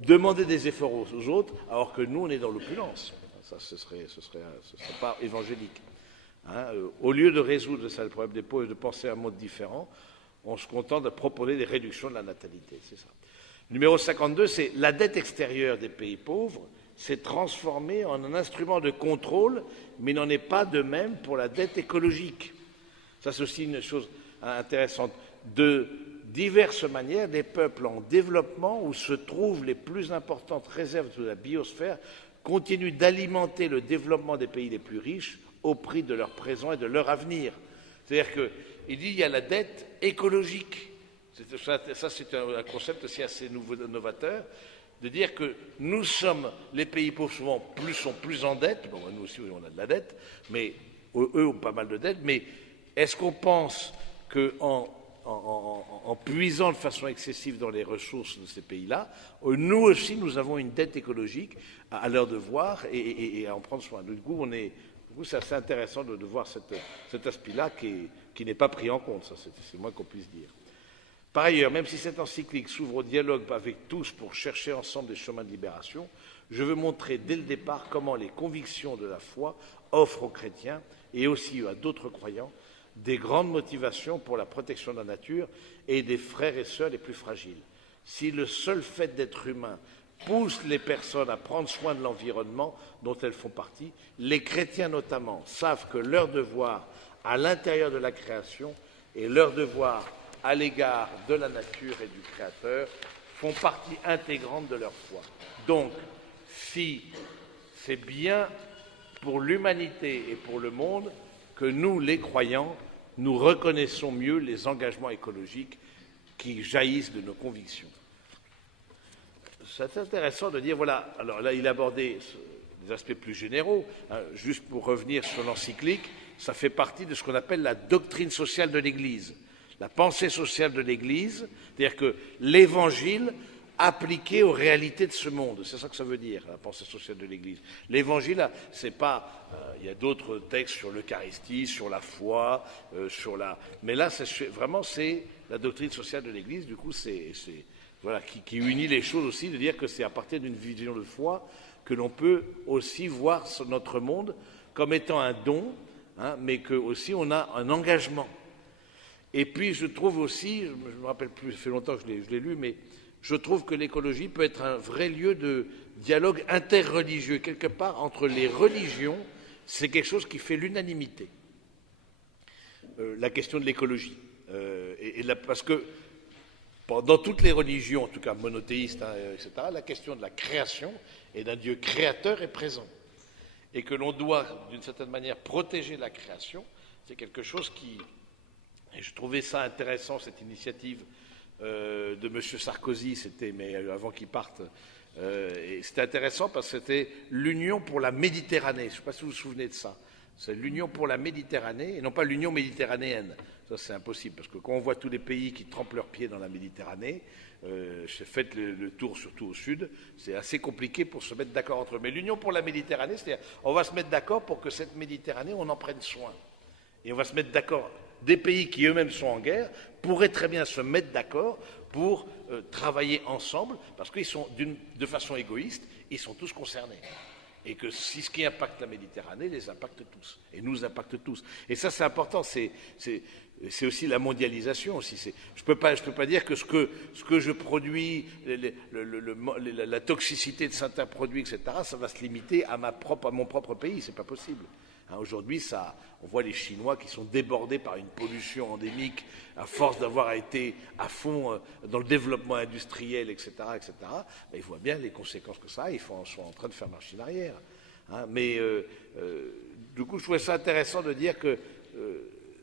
demander des efforts aux autres, alors que nous, on est dans l'opulence. Ça, ce serait pas évangélique. Hein, au lieu de résoudre ça, le problème des pauvres et de penser à un mode différent, on se contente de proposer des réductions de la natalité. C'est ça. Numéro 52, c'est la dette extérieure des pays pauvres s'est transformée en un instrument de contrôle, mais il n'en est pas de même pour la dette écologique. Ça, c'est aussi une chose intéressante. De diverses manières, des peuples en développement, où se trouvent les plus importantes réserves de la biosphère, continuent d'alimenter le développement des pays les plus riches au prix de leur présent et de leur avenir. C'est-à-dire qu'il dit qu'il y a la dette écologique. Ça, c'est un concept aussi assez novateur, de dire que nous sommes, les pays pauvres souvent sont plus en dette, bon, nous aussi on a de la dette, mais eux ont pas mal de dettes, mais est-ce qu'on pense qu'en puisant de façon excessive dans les ressources de ces pays-là, nous aussi nous avons une dette écologique à leur devoir et à en prendre soin. Du coup, c'est assez intéressant de voir cet aspect-là qui n'est pas pris en compte, ça c'est le moins qu'on puisse dire. Par ailleurs, même si cette encyclique s'ouvre au dialogue avec tous pour chercher ensemble des chemins de libération, je veux montrer dès le départ comment les convictions de la foi offrent aux chrétiens et aussi à d'autres croyants des grandes motivations pour la protection de la nature et des frères et sœurs les plus fragiles. Si le seul fait d'être humain pousse les personnes à prendre soin de l'environnement dont elles font partie, les chrétiens notamment savent que leur devoir à l'intérieur de la création et leur devoir à l'égard de la nature et du Créateur font partie intégrante de leur foi. Donc, si c'est bien pour l'humanité et pour le monde que nous, les croyants, nous reconnaissons mieux les engagements écologiques qui jaillissent de nos convictions. C'est intéressant de dire, voilà, alors là il a abordé des aspects plus généraux, hein, juste pour revenir sur l'encyclique, ça fait partie de ce qu'on appelle la doctrine sociale de l'Église, la pensée sociale de l'Église, c'est-à-dire que l'Évangile appliqué aux réalités de ce monde, c'est ça que ça veut dire, la pensée sociale de l'Église. L'Évangile, c'est pas, il y a d'autres textes sur l'Eucharistie, sur la foi, mais là, vraiment, c'est la doctrine sociale de l'Église, du coup, voilà, qui unit les choses aussi, de dire que c'est à partir d'une vision de foi que l'on peut aussi voir notre monde comme étant un don, hein, mais que aussi on a un engagement. Et puis je trouve aussi, je ne me rappelle plus, ça fait longtemps que je l'ai lu, mais je trouve que l'écologie peut être un vrai lieu de dialogue interreligieux. Quelque part, entre les religions, c'est quelque chose qui fait l'unanimité. La question de l'écologie. Parce que dans toutes les religions, en tout cas monothéistes, hein, etc., la question de la création et d'un Dieu créateur est présent. Et que l'on doit, d'une certaine manière, protéger la création, c'est quelque chose qui... Et je trouvais ça intéressant, cette initiative de M. Sarkozy, mais avant qu'il parte, et c'était intéressant parce que c'était l'Union pour la Méditerranée, je ne sais pas si vous vous souvenez de ça. C'est l'Union pour la Méditerranée et non pas l'Union méditerranéenne. Ça, c'est impossible, parce que quand on voit tous les pays qui trempent leurs pieds dans la Méditerranée, faites le tour surtout au sud, c'est assez compliqué pour se mettre d'accord entre eux. Mais l'Union pour la Méditerranée, c'est-à-dire on va se mettre d'accord pour que cette Méditerranée, on en prenne soin. Et on va se mettre d'accord, des pays qui eux-mêmes sont en guerre pourraient très bien se mettre d'accord pour travailler ensemble, parce qu'ils sont de façon égoïste, ils sont tous concernés. Et que si ce qui impacte la Méditerranée les impacte tous, et nous impacte tous. Et ça, c'est important, c'est aussi la mondialisation. Aussi. Je peux pas dire que ce que je produis, la toxicité de certains produits, etc., ça va se limiter à mon propre pays, c'est pas possible. Hein, aujourd'hui, on voit les Chinois qui sont débordés par une pollution endémique à force d'avoir été à fond dans le développement industriel, etc., etc. Ben, ils voient bien les conséquences que ça a. Ils sont en train de faire marche en arrière. Hein, mais du coup, je trouvais ça intéressant de dire que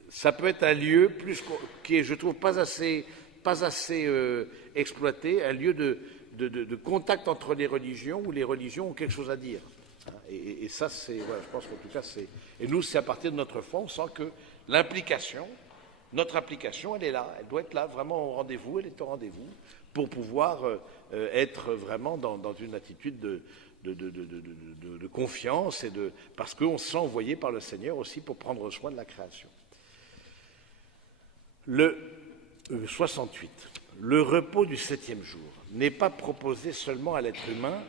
ça peut être un lieu qui est, je trouve, pas assez exploité, un lieu de contact entre les religions où les religions ont quelque chose à dire. Et ça, je pense qu'en tout cas, et nous, c'est à partir de notre foi, on sent que notre implication, elle est là, elle doit être là, vraiment au rendez-vous, elle est au rendez-vous, pour pouvoir être vraiment dans une attitude de confiance, parce qu'on se sent envoyé par le Seigneur aussi pour prendre soin de la création. Le 68. Le repos du 7e jour n'est pas proposé seulement à l'être humain,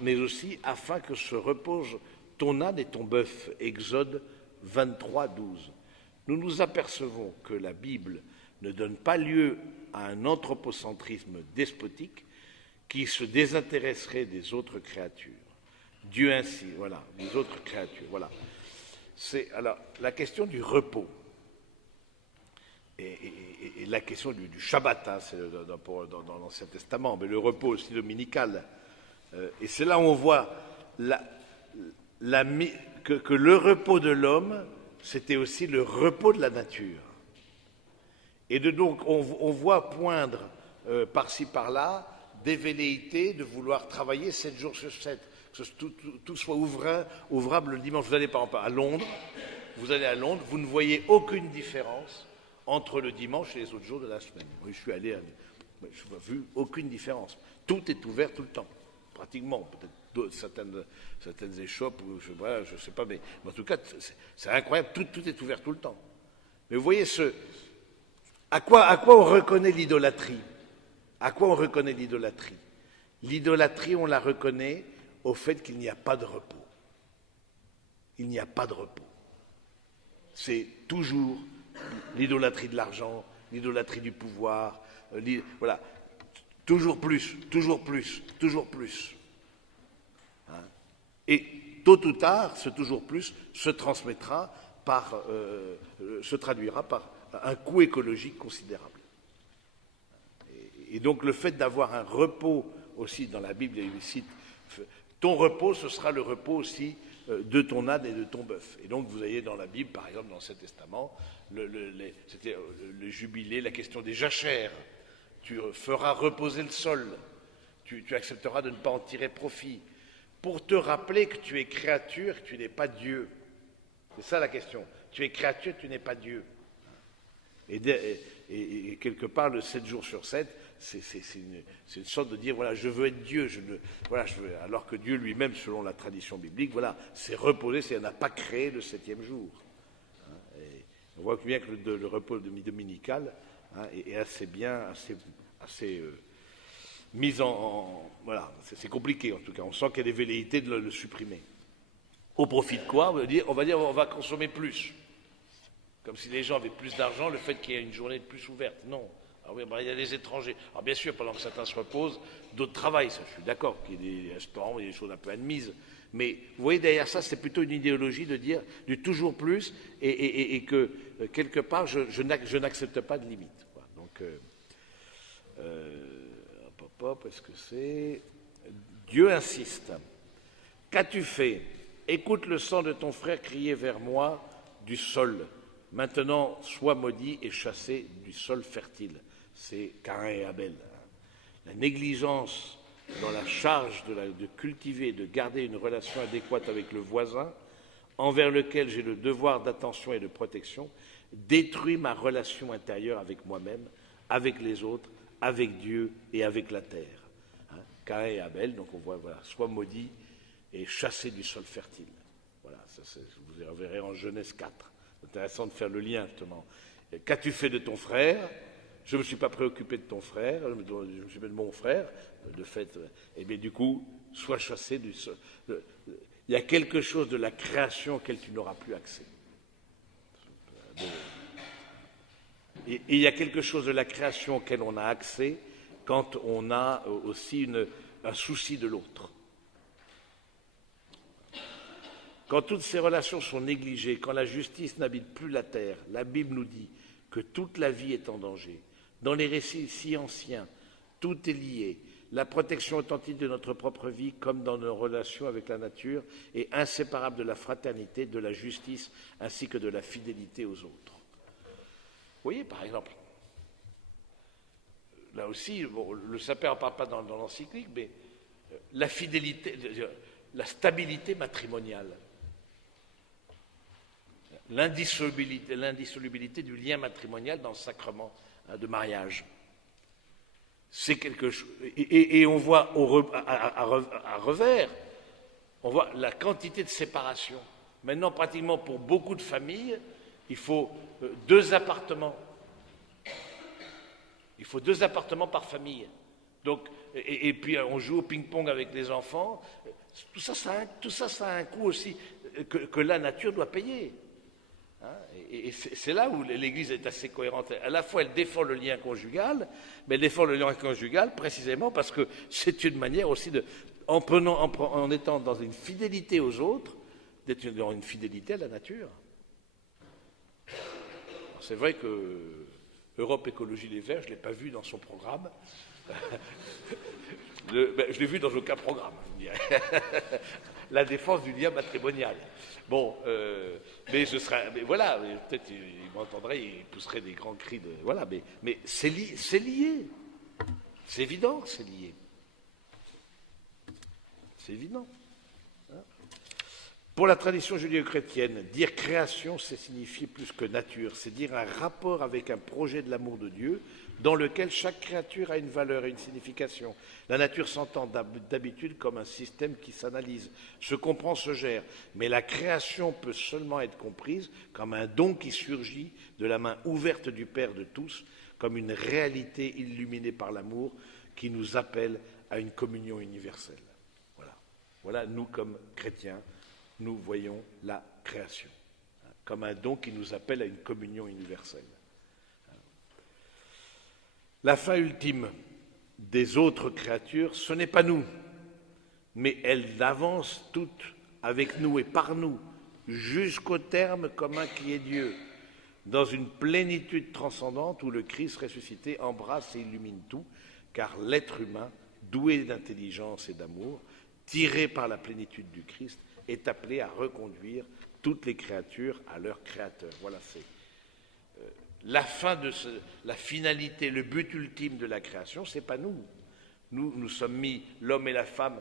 mais aussi afin que se reposent ton âne et ton bœuf. Exode 23, 12. Nous nous apercevons que la Bible ne donne pas lieu à un anthropocentrisme despotique qui se désintéresserait des autres créatures. Dieu ainsi, voilà, des autres créatures, voilà. C'est alors la question du repos. Et la question du Shabbat, hein, c'est dans l'Ancien Testament, mais le repos aussi dominical. Et c'est là où on voit que le repos de l'homme, c'était aussi le repos de la nature. Et donc on voit poindre par-ci par-là des velléités de vouloir travailler 7 jours sur 7, que tout soit ouvrable le dimanche. Vous allez par exemple à Londres, vous ne voyez aucune différence entre le dimanche et les autres jours de la semaine. Moi, je suis allé, je n'ai vu aucune différence. Tout est ouvert tout le temps, pratiquement. Peut-être certaines échoppes, je ne sais pas, mais en tout cas, c'est incroyable, tout est ouvert tout le temps. Mais vous voyez à quoi on reconnaît l'idolâtrie? À quoi on reconnaît l'idolâtrie? L'idolâtrie, on la reconnaît au fait qu'il n'y a pas de repos. Il n'y a pas de repos. C'est toujours l'idolâtrie de l'argent, l'idolâtrie du pouvoir, voilà, toujours plus, toujours plus, toujours plus. Hein? Et tôt ou tard, ce toujours plus se traduira par un coût écologique considérable. Et donc le fait d'avoir un repos aussi dans la Bible, il cite, ton repos, ce sera le repos aussi de ton âne et de ton bœuf. Et donc vous voyez dans la Bible, par exemple dans l'Ancien Testament, c'était le jubilé, la question des jachères. Tu feras reposer le sol, tu accepteras de ne pas en tirer profit, pour te rappeler que tu es créature, que tu n'es pas Dieu. C'est ça la question. Tu es créature, tu n'es pas Dieu. Et quelque part, le 7 jours sur 7, c'est une sorte de dire, voilà, je veux être Dieu, alors que Dieu lui-même, selon la tradition biblique, voilà, s'est reposé, il n'a pas créé le 7e jour. Et on voit bien que le repos dominical est assez bien, assez mis en voilà, c'est compliqué en tout cas, on sent qu'il y a des velléités de le supprimer. Au profit de quoi? On va dire on va consommer plus. Comme si les gens avaient plus d'argent, le fait qu'il y ait une journée de plus ouverte. Non. Alors oui, il y a les étrangers. Alors bien sûr, pendant que certains se reposent, d'autres travaillent. Ça, je suis d'accord qu'il y ait des restaurants, il y a des choses un peu admises. Mais vous voyez, derrière ça, c'est plutôt une idéologie de dire du toujours plus et que, quelque part, je n'accepte pas de limite. Quoi. Donc, est-ce que c'est... Dieu insiste. Qu'as-tu fait? Écoute le sang de ton frère crier vers moi du sol. Maintenant, sois maudit et chassé du sol fertile. C'est Caïn et Abel. La négligence dans la charge de cultiver, de garder une relation adéquate avec le voisin envers lequel j'ai le devoir d'attention et de protection, détruit ma relation intérieure avec moi-même, avec les autres, avec Dieu et avec la terre. Hein, Caïn et Abel, donc on voit, voilà, sois maudit et chassé du sol fertile. Voilà, vous verrez en Genèse 4. C'est intéressant de faire le lien, justement. Qu'as-tu fait de ton frère? Je ne me suis pas préoccupé de ton frère, je me suis préoccupé de mon frère, de fait. Et bien du coup, sois chassé du sol. Il y a quelque chose de la création auquel tu n'auras plus accès. Et il y a quelque chose de la création auquel on a accès quand on a aussi un souci de l'autre. Quand toutes ces relations sont négligées, quand la justice n'habite plus la terre, la Bible nous dit que toute la vie est en danger. Dans les récits si anciens, tout est lié. La protection authentique de notre propre vie, comme dans nos relations avec la nature, est inséparable de la fraternité, de la justice, ainsi que de la fidélité aux autres. Vous voyez, par exemple, là aussi, bon, le Saint-Père n'en parle pas dans l'encyclique, mais la fidélité, la stabilité matrimoniale, l'indissolubilité du lien matrimonial dans le sacrement de mariage. C'est quelque chose. Et on voit à revers, on voit la quantité de séparation. Maintenant, pratiquement pour beaucoup de familles, il faut 2 appartements. Il faut 2 appartements par famille. Donc, et puis on joue au ping-pong avec les enfants. Tout ça, ça a un coût aussi que la nature doit payer. Hein, et c'est là où l'Église est assez cohérente. À la fois, elle défend le lien conjugal, mais elle défend le lien conjugal précisément parce que c'est une manière aussi en étant dans une fidélité aux autres, d'être dans une fidélité à la nature. Alors, c'est vrai que Europe Écologie Les Verts, je ne l'ai pas vu dans son programme. Je l'ai vu dans aucun programme, je dirais. La défense du lien matrimonial. Bon, mais voilà, peut-être il m'entendrait, il pousserait des grands cris de. Voilà, mais c'est lié. C'est évident, c'est lié. C'est évident. Hein. Pour la tradition judéo-chrétienne, dire création, c'est signifier plus que nature, c'est dire un rapport avec un projet de l'amour de Dieu dans lequel chaque créature a une valeur et une signification. La nature s'entend d'habitude comme un système qui s'analyse, se comprend, se gère, mais la création peut seulement être comprise comme un don qui surgit de la main ouverte du Père de tous, comme une réalité illuminée par l'amour qui nous appelle à une communion universelle. Voilà, nous comme chrétiens, nous voyons la création comme un don qui nous appelle à une communion universelle. La fin ultime des autres créatures, ce n'est pas nous, mais elles avancent toutes avec nous et par nous, jusqu'au terme commun qui est Dieu, dans une plénitude transcendante où le Christ ressuscité embrasse et illumine tout, car l'être humain, doué d'intelligence et d'amour, tiré par la plénitude du Christ, est appelé à reconduire toutes les créatures à leur Créateur. Voilà, c'est la fin la finalité, le but ultime de la création, c'est pas nous. Nous sommes mis, l'homme et la femme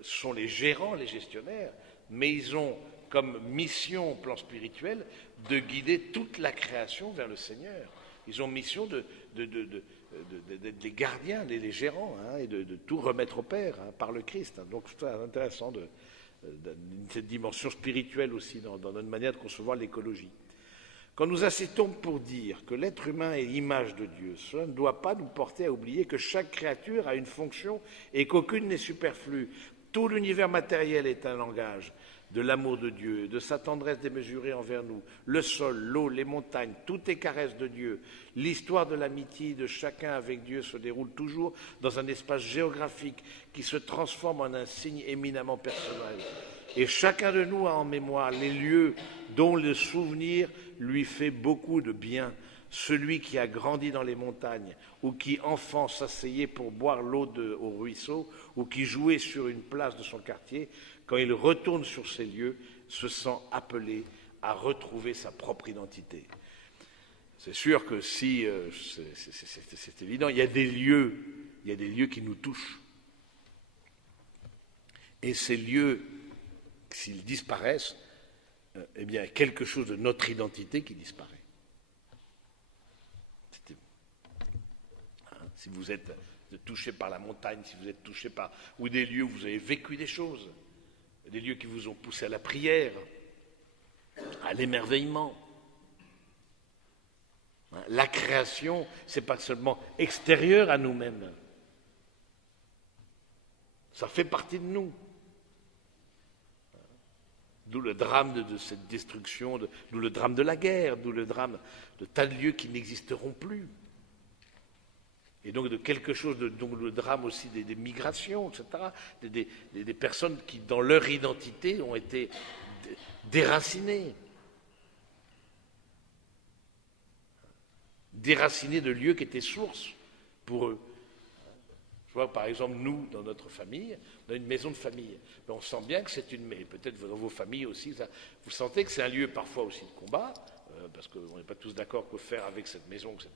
sont les gérants, les gestionnaires, mais ils ont comme mission au plan spirituel de guider toute la création vers le Seigneur. Ils ont mission d'être les gardiens, les gérants, hein, et de tout remettre au Père par le Christ. Donc c'est intéressant cette dimension spirituelle aussi dans notre manière de concevoir l'écologie. Quand nous insistons pour dire que l'être humain est l'image de Dieu, cela ne doit pas nous porter à oublier que chaque créature a une fonction et qu'aucune n'est superflue. Tout l'univers matériel est un langage de l'amour de Dieu, de sa tendresse démesurée envers nous. Le sol, l'eau, les montagnes, tout est caresse de Dieu. L'histoire de l'amitié de chacun avec Dieu se déroule toujours dans un espace géographique qui se transforme en un signe éminemment personnel. Et chacun de nous a en mémoire les lieux dont le souvenir lui fait beaucoup de bien. Celui qui a grandi dans les montagnes, ou qui, enfant, s'asseyait pour boire l'eau au ruisseau, ou qui jouait sur une place de son quartier, quand il retourne sur ces lieux, se sent appelé à retrouver sa propre identité. C'est sûr que si, c'est évident, il y a des lieux qui nous touchent. Et ces lieux s'ils disparaissent, eh bien, quelque chose de notre identité qui disparaît. Si vous êtes touché par la montagne, si vous êtes touché par ou des lieux où vous avez vécu des choses, des lieux qui vous ont poussé à la prière, à l'émerveillement. La création, ce n'est pas seulement extérieur à nous-mêmes. Ça fait partie de nous. D'où le drame de cette destruction, d'où le drame de la guerre, d'où le drame de tas de lieux qui n'existeront plus. Et donc de quelque chose, donc le drame aussi des migrations, etc., des personnes qui, dans leur identité, ont été déracinées. Déracinées de lieux qui étaient sources pour eux. Je vois par exemple, nous, dans notre famille, on a une maison de famille. Mais on sent bien que c'est une... Mais peut-être dans vos familles aussi, vous sentez que c'est un lieu parfois aussi de combat, parce qu'on n'est pas tous d'accord quoi faire avec cette maison, etc.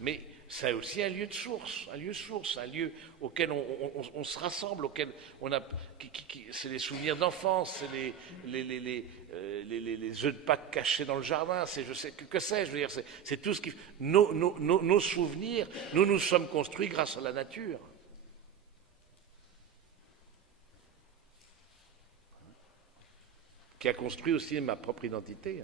Mais c'est aussi un lieu de source, un lieu auquel on se rassemble, auquel on a... c'est les souvenirs d'enfance, c'est les œufs de Pâques cachés dans le jardin, c'est je sais que sais-je, veux dire, c'est tout ce qui... Nos souvenirs, nous sommes construits grâce à la nature. Qui a construit aussi ma propre identité.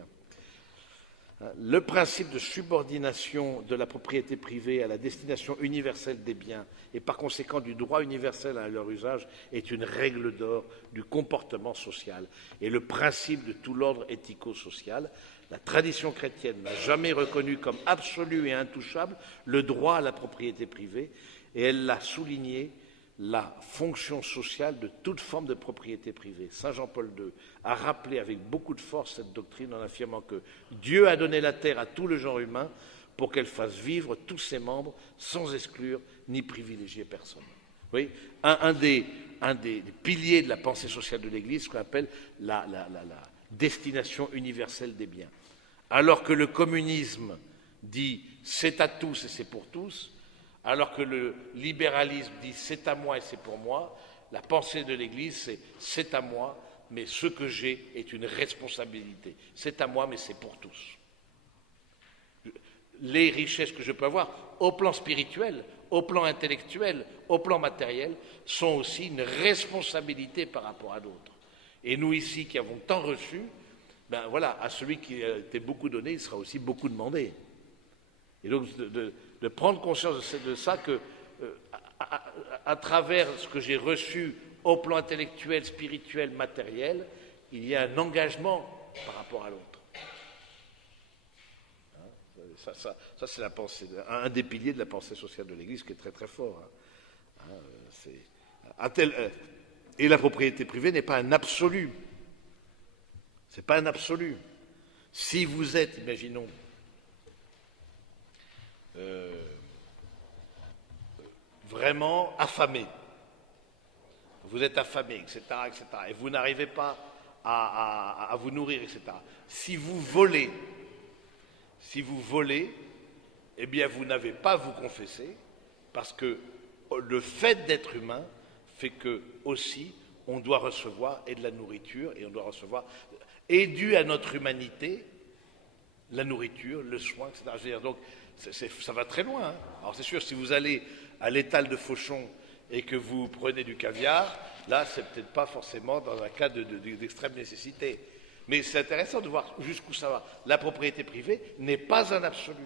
Le principe de subordination de la propriété privée à la destination universelle des biens et par conséquent du droit universel à leur usage est une règle d'or du comportement social et le principe de tout l'ordre éthico-social. La tradition chrétienne n'a jamais reconnu comme absolu et intouchable le droit à la propriété privée et elle l'a souligné la fonction sociale de toute forme de propriété privée. Saint Jean-Paul II a rappelé avec beaucoup de force cette doctrine en affirmant que Dieu a donné la terre à tout le genre humain pour qu'elle fasse vivre tous ses membres sans exclure ni privilégier personne. Oui, un des piliers de la pensée sociale de l'Église, ce qu'on appelle la destination universelle des biens. Alors que le communisme dit c'est à tous et c'est pour tous, alors que le libéralisme dit c'est à moi et c'est pour moi, la pensée de l'Église c'est à moi, mais ce que j'ai est une responsabilité. C'est à moi, mais c'est pour tous. Les richesses que je peux avoir, au plan spirituel, au plan intellectuel, au plan matériel, sont aussi une responsabilité par rapport à d'autres. Et nous ici qui avons tant reçu, ben voilà, à celui qui a été beaucoup donné, il sera aussi beaucoup demandé. Et donc de prendre conscience de ça, que à travers ce que j'ai reçu au plan intellectuel, spirituel, matériel, il y a un engagement par rapport à l'autre. Ça c'est la pensée, un des piliers de la pensée sociale de l'Église qui est très très fort. Et la propriété privée n'est pas un absolu. C'est pas un absolu. Si vous êtes, imaginons, vraiment affamé, vous êtes affamé, etc., et vous n'arrivez pas à vous nourrir, etc. Si vous volez, eh bien vous n'avez pas à vous confesser, parce que le fait d'être humain fait que aussi on doit recevoir et de la nourriture, et on doit recevoir, et dû à notre humanité, la nourriture, le soin, etc. Je veux dire, donc ça va très loin. Hein. Alors c'est sûr, si vous allez à l'étal de Fauchon et que vous prenez du caviar, là, c'est peut-être pas forcément dans un cas d'extrême nécessité. Mais c'est intéressant de voir jusqu'où ça va. La propriété privée n'est pas un absolu.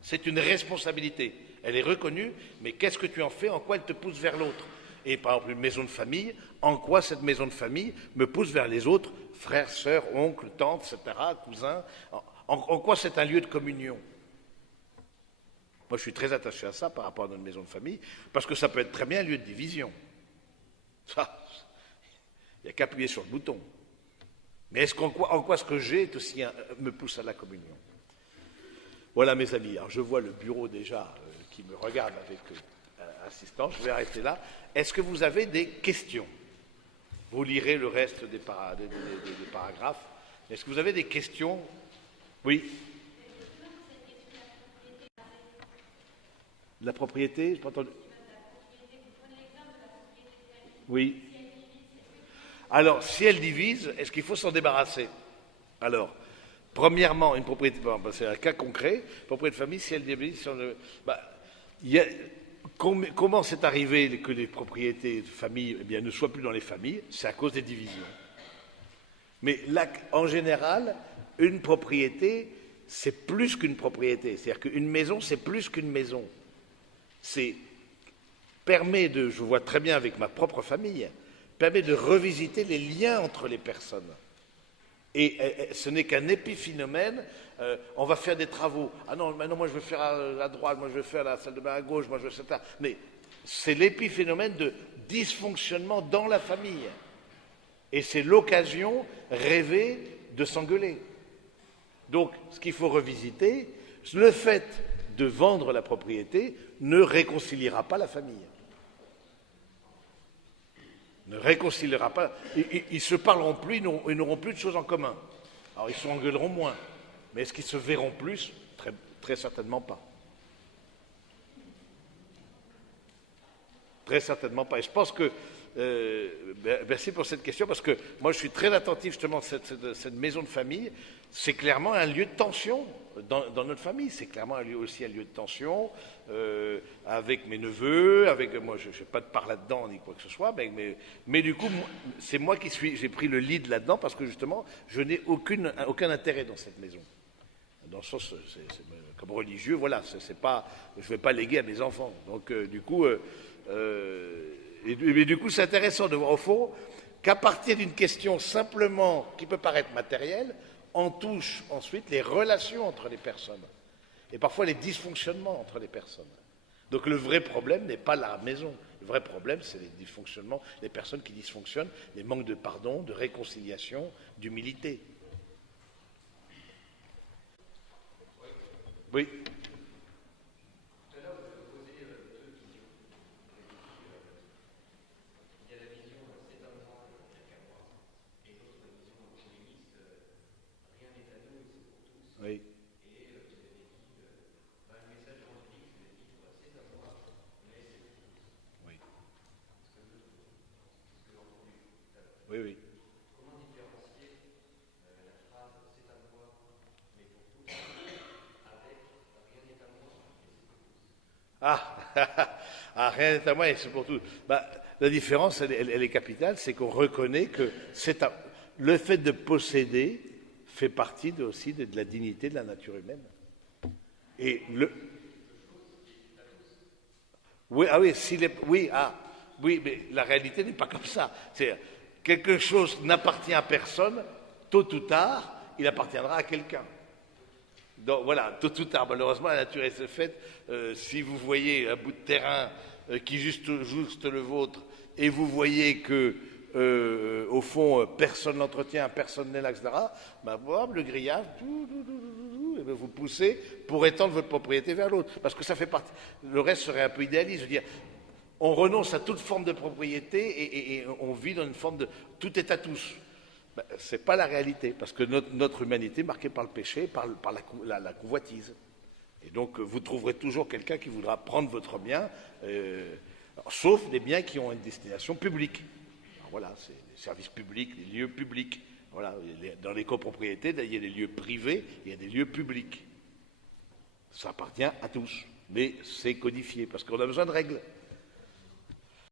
C'est une responsabilité. Elle est reconnue, mais qu'est-ce que tu en fais? En quoi elle te pousse vers l'autre? Et par exemple, une maison de famille, en quoi cette maison de famille me pousse vers les autres, frères, sœurs, oncles, tantes, etc., cousins? En quoi c'est un lieu de communion? Moi, je suis très attaché à ça par rapport à notre maison de famille, parce que ça peut être très bien un lieu de division. Ça, il n'y a qu'à appuyer sur le bouton. Mais en quoi ce que j'ai me pousse à la communion? Voilà, mes amis. Alors, je vois le bureau déjà qui me regarde avec assistance. Je vais arrêter là. Est-ce que vous avez des questions? Vous lirez le reste des paragraphes. Est-ce que vous avez des questions? Oui. La propriété, je pas entendu. Oui. Alors, si elle divise, est-ce qu'il faut s'en débarrasser? Alors, premièrement, une propriété, c'est un cas concret, propriété de famille, si elle divise, bah, il y a- comment c'est arrivé que les propriétés de famille eh bien, ne soient plus dans les familles? C'est à cause des divisions. Mais là, en général, une propriété, c'est plus qu'une propriété. C'est-à-dire qu'une maison, c'est plus qu'une maison. C'est permet de, je vois très bien avec ma propre famille, permet de revisiter les liens entre les personnes. Et ce n'est qu'un épiphénomène. On va faire des travaux. Ah non, maintenant moi je veux faire à droite, moi je veux faire la salle de bain à gauche, moi je veux ça. Mais c'est l'épiphénomène de dysfonctionnement dans la famille. Et c'est l'occasion rêvée de s'engueuler. Donc, ce qu'il faut revisiter, le fait de vendre la propriété ne réconciliera pas la famille. Ne réconciliera pas. Ils se parleront plus, ils n'auront plus de choses en commun. Alors, ils s'engueuleront moins. Mais est-ce qu'ils se verront plus? Très, très certainement pas. Très certainement pas. Et je pense que, merci pour cette question, parce que moi je suis très attentif justement à cette maison de famille. C'est clairement un lieu de tension dans notre famille. C'est clairement aussi un lieu de tension avec mes neveux, avec moi je n'ai pas de part là-dedans ni quoi que ce soit, mais du coup c'est moi j'ai pris le lead là-dedans parce que justement je n'ai aucun intérêt dans cette maison. Dans le sens, comme religieux, voilà, c'est pas, je ne vais pas léguer à mes enfants. Donc du coup. Mais du coup, c'est intéressant de voir au fond qu'à partir d'une question simplement qui peut paraître matérielle, on touche ensuite les relations entre les personnes et parfois les dysfonctionnements entre les personnes. Donc le vrai problème n'est pas la maison. Le vrai problème, c'est les dysfonctionnements, les personnes qui dysfonctionnent, les manques de pardon, de réconciliation, d'humilité. Oui. Oui. Oui. Oui, oui. Ah, ah, rien n'est à moi et c'est pour tout. Bah, la différence, elle est capitale, c'est qu'on reconnaît que le fait de posséder fait partie aussi de la dignité de la nature humaine. Et oui, ah oui, oui, mais la réalité n'est pas comme ça. C'est quelque chose n'appartient à personne, tôt ou tard, il appartiendra à quelqu'un. Donc voilà, tôt ou tard, malheureusement, la nature est faite. Si vous voyez un bout de terrain qui juste le vôtre, et vous voyez que, au fond, personne l'entretient, personne n'est là, etc., ben, le grillage, et ben, vous poussez pour étendre votre propriété vers l'autre. Parce que ça fait partie. Le reste serait un peu idéaliste. Je veux dire, on renonce à toute forme de propriété et on vit dans une forme de tout est à tous. Ben, ce n'est pas la réalité, parce que notre humanité est marquée par le péché, par la convoitise. Et donc, vous trouverez toujours quelqu'un qui voudra prendre votre bien, sauf des biens qui ont une destination publique. Alors voilà, c'est les services publics, les lieux publics. Voilà, dans les copropriétés, il y a des lieux privés, il y a des lieux publics. Ça appartient à tous, mais c'est codifié, parce qu'on a besoin de règles.